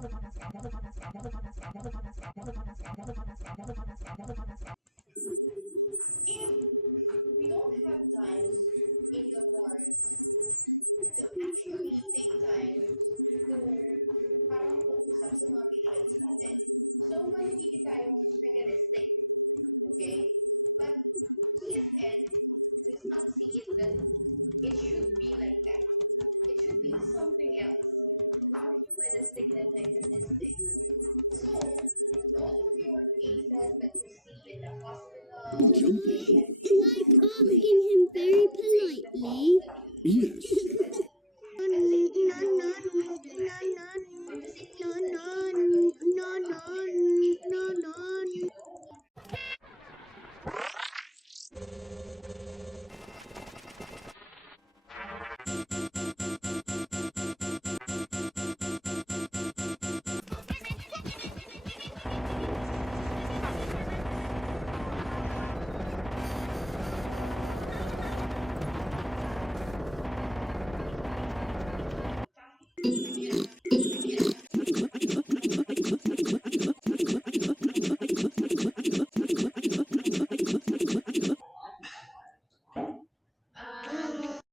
We don't have time in the world to actually take time to parang mag-usap sa mga